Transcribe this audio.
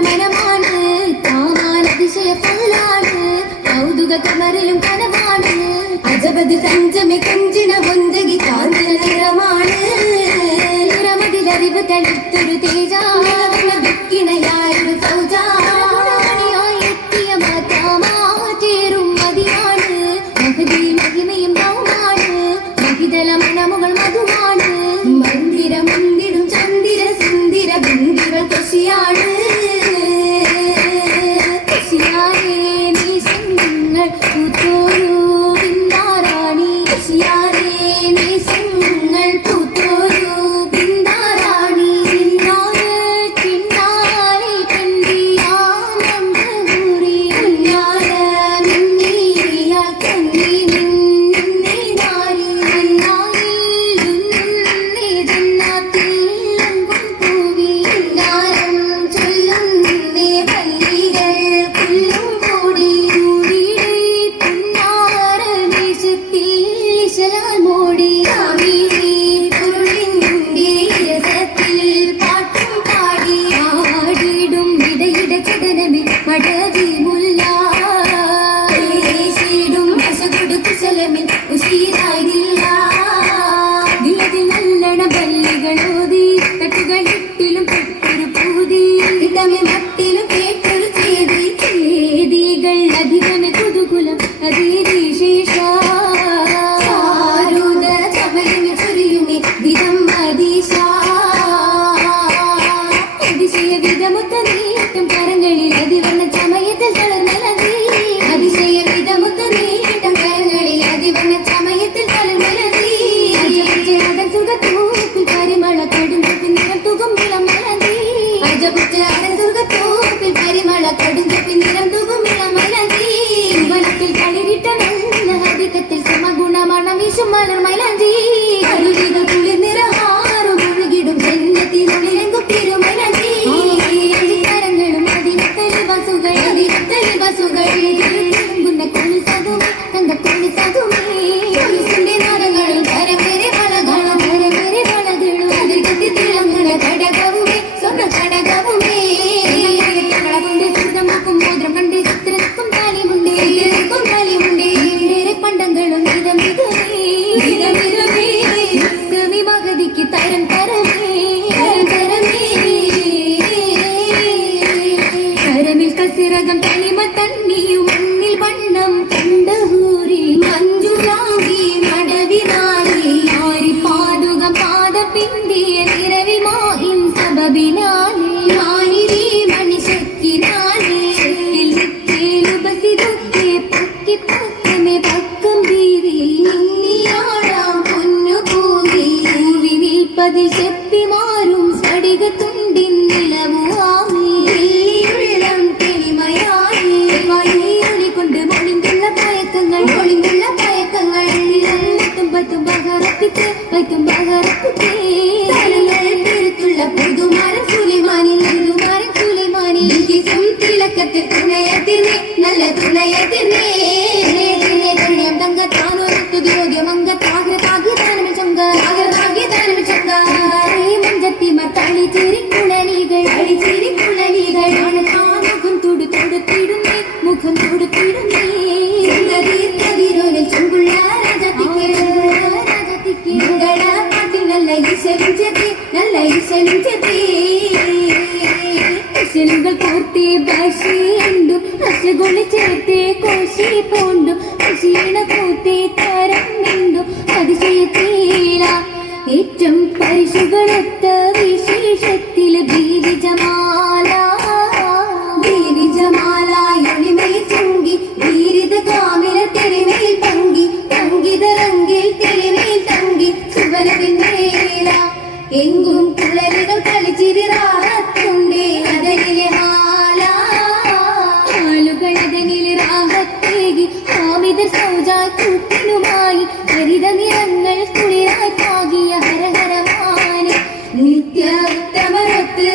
മനമാണ് കാമാൻ അതിശയ പൂജപുറ്റാരസുഖത്തോപ്പിൽ പരിമള കടുഞ്ചപ്പിൽ നിറം തൂകും ഇളമൈലാഞ്ചി വനത്തിൽ കളിരിട്ട നല്ല അധികത്തിൽ സമഗുണമണം വീശും മലർ മൈലാഞ്ചി കരുവികൾ കുളിർ നിറഹാറും ഒഴുകിടും ജന്നത്തിനുള്ളിലെങ്കും തിരുമൈലാഞ്ചി കരങ്ങളും അതിരത്തലി ബസുകൾ കൊണി സാധുമേ തങ്കക്കൊണി സാധുമേ നിറങ്ങളും കരമേറെ വളകളും അതിൽ കത്തി തിളങ്ങുന്ന കടകവുമേ സ്വർണ്ണ കടകവുമേ ും മോദ്രം കണ്ട് ചിത്രക്കും താലിമുണ്ടേ പണ്ടങ്ങളും കവി മകതിക്ക് തരം തരമേ കരമിൽ കസിറകം തനിമ തണ്ണിയും മണ്ണിൽ വണ്ണം കണ്ടഹൂരി മഞ്ജുരാഗി മടവിനാരി ആരി പാതുകം പാദ പിന്തിയ നിരവിൽ മായും സബബിനാലേ മാനിരി മണിശക്കിനാലേ ലുബസിതൊക്കെ പൊക്കി പൊക്കമേ പക്കം വീരി നിന്നിയാടാം പൊന്നു പൂവി പൂവി നിൽപ്പതിൽ ചെപ്പി മാറും സ്ഫടികത്തുണ്ടിൻ നിലവുവാമിള്ളം തെളിമയായി വഴിയൊളികൊണ്ട് മൊളിന്തുള്ള പയക്കങ്ങൾ തുമ്പത്തും ബഹറപ്പിച്ച് തിരുത്തുള്ള പുതുമാരൻ സുലിമാനി തിളക്കത്തിൽ തുണയത്തിനെ നല്ല തുണയത്തിനെ തങ്കത്താനൊരു തുതിയോദ്യമംഗ താഗ്രതാഗ്യതാനമി ചങ്ക മഞ്ചത്തി മത്തളി ചിരിക്കുളലികൾ മുഖം തൊടുത്തിടുന്നേ കതിരോനിൽ ചുങ്കുള്ള രാജത്തിക്ക് പാട്ടിൽ നല്ല ഈശലും ചെത്തി കൾ കോർത്തി ഭാഷയുണ്ടു രസഗുണി ചേർത്തേ കോശി പോണ്ടു ക്ഷീണ പൂത്തേ താരം നിണ്ടു അതിശയത്തീര ഏറ്റവും പരിശുകളൊത്ത വിശേഷത്തിൽ ബീവിജമാല എളിമൈ ചുങ്കി വീരിത കാമില തെളിമയിൽ തങ്കിതറങ്കിൽ തെളിമയിൽ തങ്കി സുവനവിന്മേല എങ്കും കുളലുകൾ കളിച്ചിരി റാഹത്തുണ്ടേ അതനിലെ ഹാലുകളതനിലെ റാഹത്തേകി ഹാമിദർ സൗജായ് കൂട്ടിനുമായി ഹരിത നിറങ്ങൾ കുളിരായി പാകിയ ഹരഹരമാനെ നിത്യ ഉത്തമരത്ത്